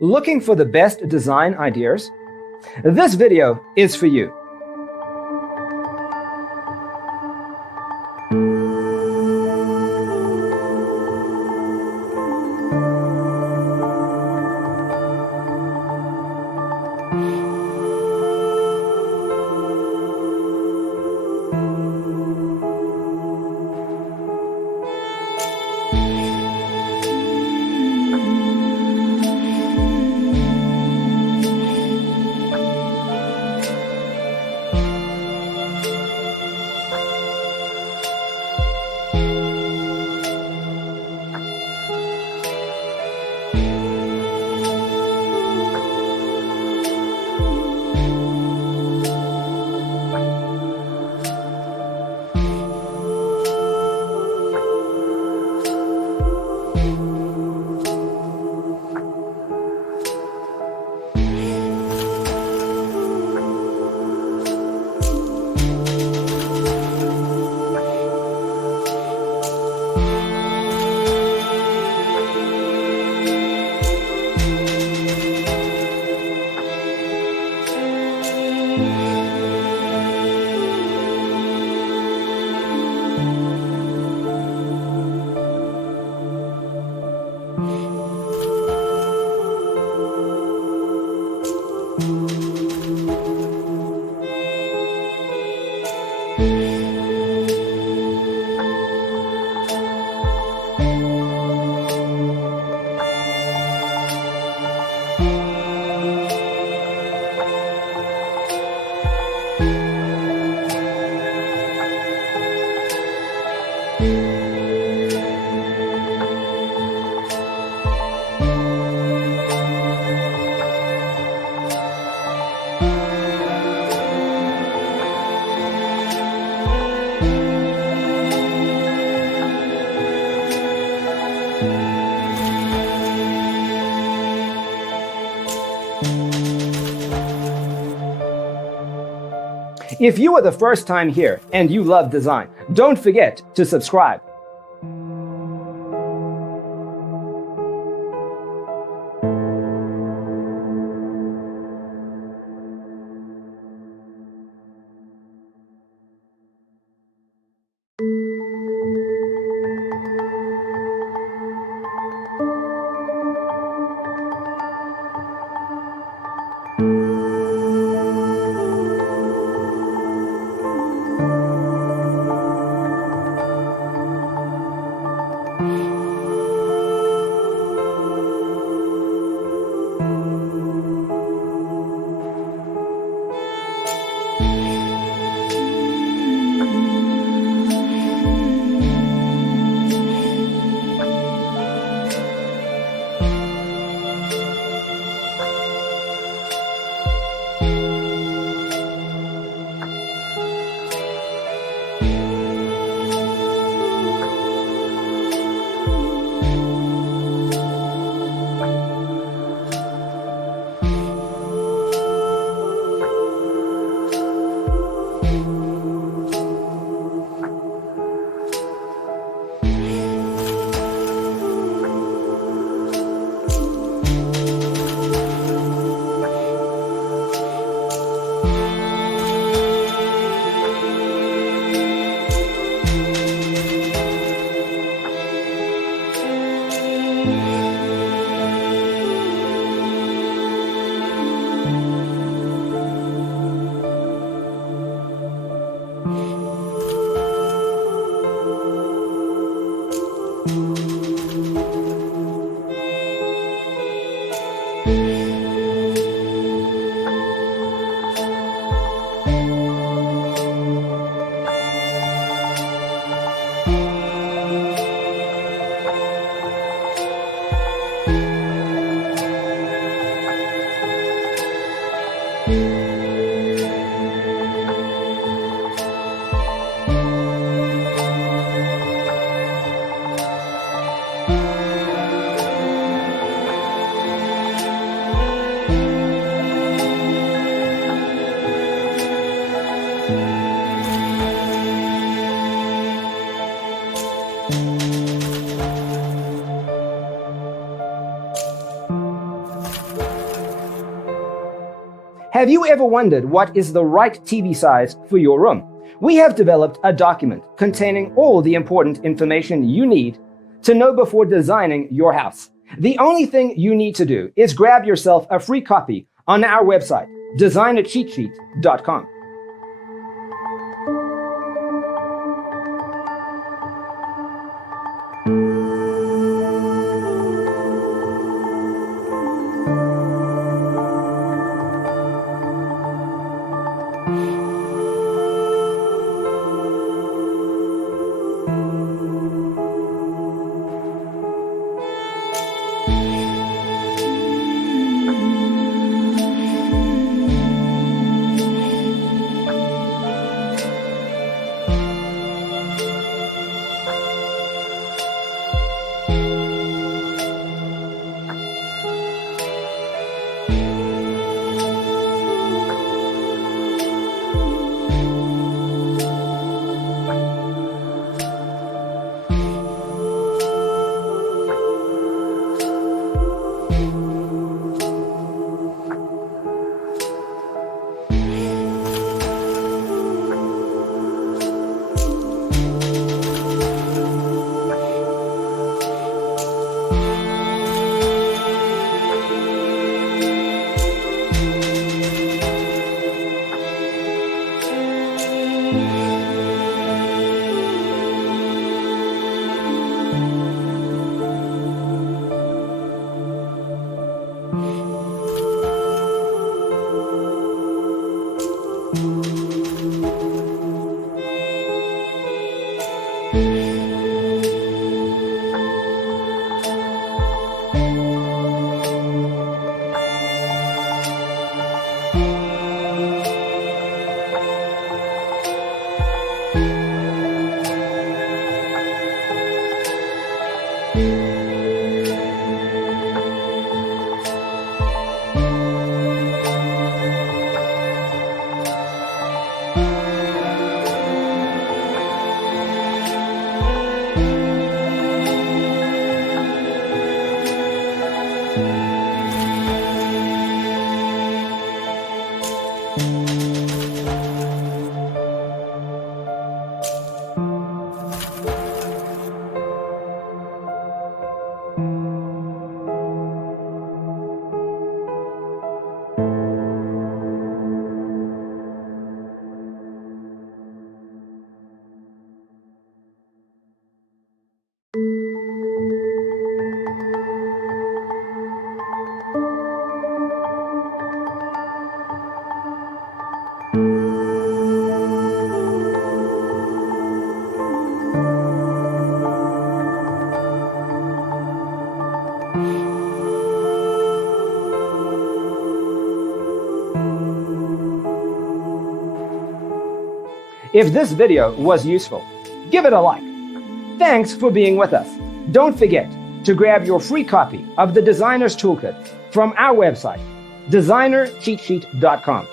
Looking for the best design ideas? This video is for you. If you are the first time here and you love design, don't forget to subscribe. Have you ever wondered what is the right TV size for your room? We have developed a document containing all the important information you need to know before designing your house. The only thing you need to do is grab yourself a free copy on our website, designercheatsheet.com. If this video was useful, give it a like. Thanks for being with us. Don't forget to grab your free copy of the Designer's Toolkit from our website, designercheatsheet.com.